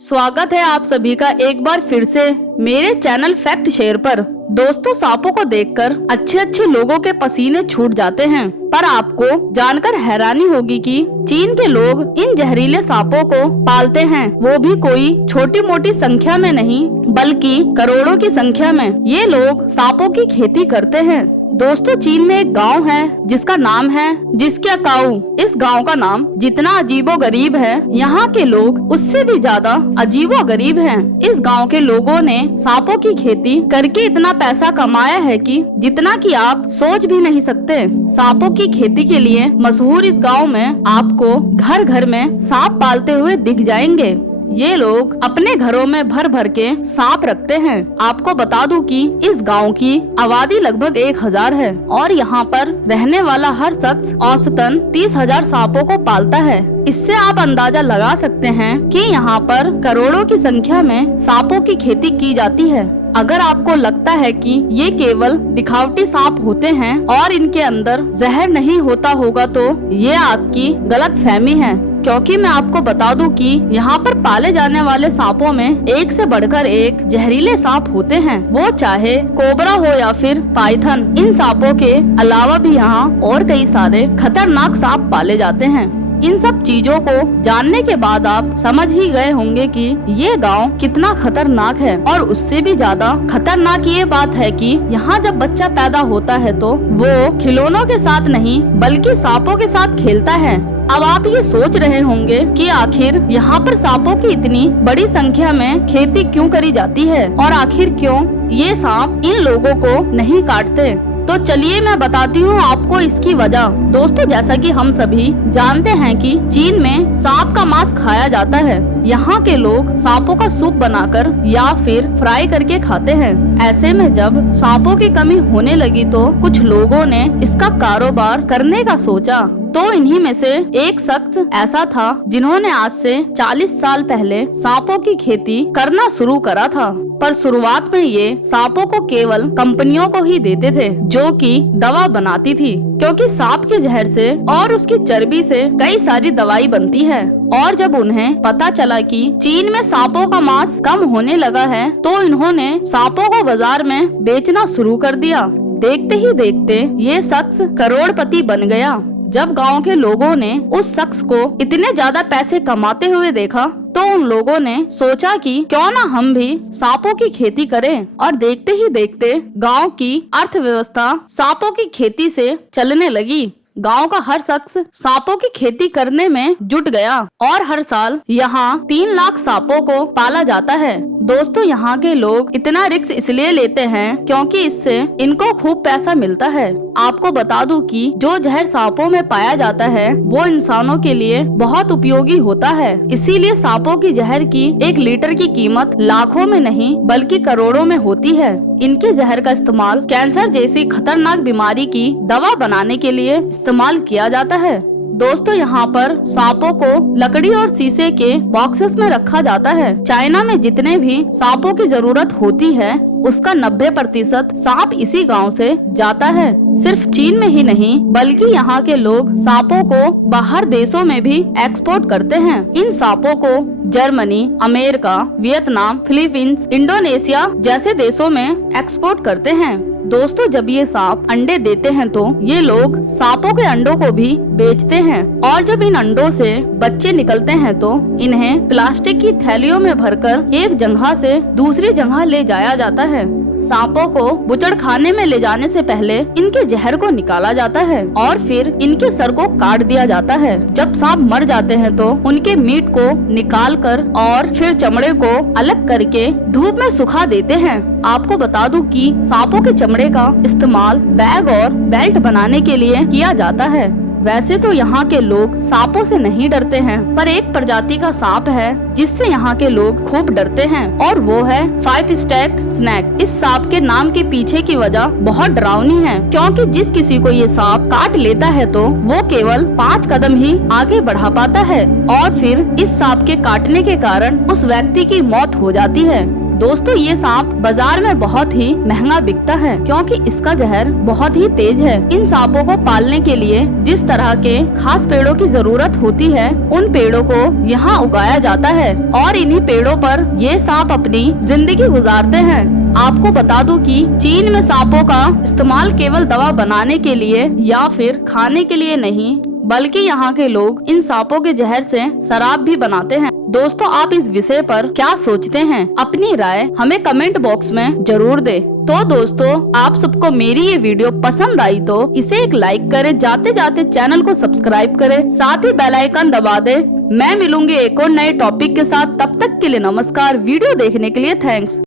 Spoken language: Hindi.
स्वागत है आप सभी का एक बार फिर से मेरे चैनल फैक्ट शेयर पर। दोस्तों, सांपों को देखकर अच्छे अच्छे लोगों के पसीने छूट जाते हैं, पर आपको जानकर हैरानी होगी कि चीन के लोग इन जहरीले सांपों को पालते हैं, वो भी कोई छोटी मोटी संख्या में नहीं बल्कि करोड़ों की संख्या में ये लोग सांपों की खेती करते हैं। दोस्तों, चीन में एक गांव है जिसका नाम है जिस्क्याकाऊ। इस गांव का नाम जितना अजीबोगरीब है, यहाँ के लोग उससे भी ज्यादा अजीबोगरीब हैं। इस गांव के लोगों ने सांपों की खेती करके इतना पैसा कमाया है कि जितना कि आप सोच भी नहीं सकते। सांपों की खेती के लिए मशहूर इस गांव में आपको घर घर में सांप पालते हुए दिख जाएंगे। ये लोग अपने घरों में भर भर के सांप रखते हैं। आपको बता दूं कि इस गांव की आबादी लगभग 1000 है और यहाँ पर रहने वाला हर शख्स औसतन 30,000 सांपों को पालता है। इससे आप अंदाजा लगा सकते हैं कि यहाँ पर करोड़ों की संख्या में सांपों की खेती की जाती है। अगर आपको लगता है कि ये केवल दिखावटी सांप होते हैं और इनके अंदर जहर नहीं होता होगा, तो ये आपकी गलतफहमी है, क्योंकि मैं आपको बता दूं कि यहाँ पर पाले जाने वाले सांपों में एक से बढ़कर एक जहरीले सांप होते हैं, वो चाहे कोबरा हो या फिर पाइथन। इन सांपों के अलावा भी यहाँ और कई सारे खतरनाक सांप पाले जाते हैं। इन सब चीजों को जानने के बाद आप समझ ही गए होंगे कि ये गांव कितना खतरनाक है, और उससे भी ज्यादा खतरनाक ये बात है कि यहाँ जब बच्चा पैदा होता है तो वो खिलौनों के साथ नहीं बल्कि सांपों के साथ खेलता है। अब आप ये सोच रहे होंगे कि आखिर यहाँ पर सांपों की इतनी बड़ी संख्या में खेती क्यों करी जाती है और आखिर क्यों ये सांप इन लोगों को नहीं काटते। तो चलिए मैं बताती हूँ आपको इसकी वजह। दोस्तों, जैसा कि हम सभी जानते हैं कि चीन में सांप का मांस खाया जाता है। यहाँ के लोग सांपों का सूप बनाकर या फिर फ्राई करके खाते हैं। ऐसे में जब सांपों की कमी होने लगी तो कुछ लोगों ने इसका कारोबार करने का सोचा। तो इन्हीं में से एक शख्स ऐसा था जिन्होंने आज से 40 साल पहले सांपों की खेती करना शुरू करा था। पर शुरुआत में ये सांपों को केवल कंपनियों को ही देते थे जो कि दवा बनाती थी, क्योंकि सांप के जहर से और उसकी चर्बी से कई सारी दवाई बनती है। और जब उन्हें पता चला कि चीन में सांपों का मांस कम होने लगा है तो इन्होंने सांपों को बाजार में बेचना शुरू कर दिया। देखते ही देखते ये शख्स करोड़पति बन गया। जब गांव के लोगों ने उस शख्स को इतने ज्यादा पैसे कमाते हुए देखा तो उन लोगों ने सोचा कि क्यों ना हम भी सांपों की खेती करें। और देखते ही देखते गांव की अर्थव्यवस्था सांपों की खेती से चलने लगी। गांव का हर शख्स सांपों की खेती करने में जुट गया और हर साल यहाँ 3 लाख सांपों को पाला जाता है। दोस्तों, यहाँ के लोग इतना रिस्क इसलिए लेते हैं क्योंकि इससे इनको खूब पैसा मिलता है। आपको बता दूं कि जो जहर सांपों में पाया जाता है वो इंसानों के लिए बहुत उपयोगी होता है। इसीलिए सांपों की जहर की 1 लीटर की कीमत लाखों में नहीं बल्कि करोड़ों में होती है। इनके जहर का इस्तेमाल कैंसर जैसी खतरनाक बीमारी की दवा बनाने के लिए इस्तेमाल किया जाता है। दोस्तों, यहाँ पर सांपों को लकड़ी और शीशे के बॉक्सेस में रखा जाता है। चाइना में जितने भी सांपों की जरूरत होती है उसका 90% सांप इसी गांव से जाता है। सिर्फ चीन में ही नहीं बल्कि यहाँ के लोग सांपों को बाहर देशों में भी एक्सपोर्ट करते हैं। इन सांपों को Germany, America, Vietnam, Philippines, Indonesia जैसे देशों में एक्सपोर्ट करते हैं। दोस्तों, जब ये सांप अंडे देते हैं तो ये लोग सांपों के अंडों को भी बेचते हैं, और जब इन अंडों से बच्चे निकलते हैं तो इन्हें प्लास्टिक की थैलियों में भरकर एक जगह से दूसरी जगह ले जाया जाता है। सांपों को बूचड़खाने में ले जाने से पहले इनके जहर को निकाला जाता है और फिर इनके सर को काट दिया जाता है। जब सांप मर जाते हैं तो उनके मीट को निकाल कर और फिर चमड़े को अलग करके धूप में सुखा देते हैं। आपको बता दूं कि सांपों के चमड़े का इस्तेमाल बैग और बेल्ट बनाने के लिए किया जाता है। वैसे तो यहाँ के लोग सांपों से नहीं डरते हैं, पर एक प्रजाति का सांप है जिससे यहाँ के लोग खूब डरते हैं, और वो है 5 स्टैक स्नेक। इस सांप के नाम के पीछे की वजह बहुत डरावनी है, क्योंकि जिस किसी को ये सांप काट लेता है तो वो केवल 5 कदम ही आगे बढ़ा पाता है और फिर इस सांप के काटने के कारण उस व्यक्ति की मौत हो जाती है। दोस्तों ये सांप बाजार में बहुत ही महंगा बिकता है क्योंकि इसका जहर बहुत ही तेज है। इन सांपों को पालने के लिए जिस तरह के खास पेड़ों की जरूरत होती है उन पेड़ों को यहाँ उगाया जाता है और इन्हीं पेड़ों पर ये सांप अपनी जिंदगी गुजारते हैं। आपको बता दूं कि चीन में सांपों का इस्तेमाल केवल दवा बनाने के लिए या फिर खाने के लिए नहीं बल्कि यहाँ के लोग इन सांपों के जहर से शराब भी बनाते हैं। दोस्तों आप इस विषय पर क्या सोचते हैं? अपनी राय हमें कमेंट बॉक्स में जरूर दें। तो दोस्तों आप सबको मेरी ये वीडियो पसंद आई तो इसे एक लाइक करें, जाते जाते चैनल को सब्सक्राइब करें, साथ ही बेल आइकन दबा दें। मैं मिलूंगी एक और नए टॉपिक के साथ, तब तक के लिए नमस्कार। वीडियो देखने के लिए थैंक्स।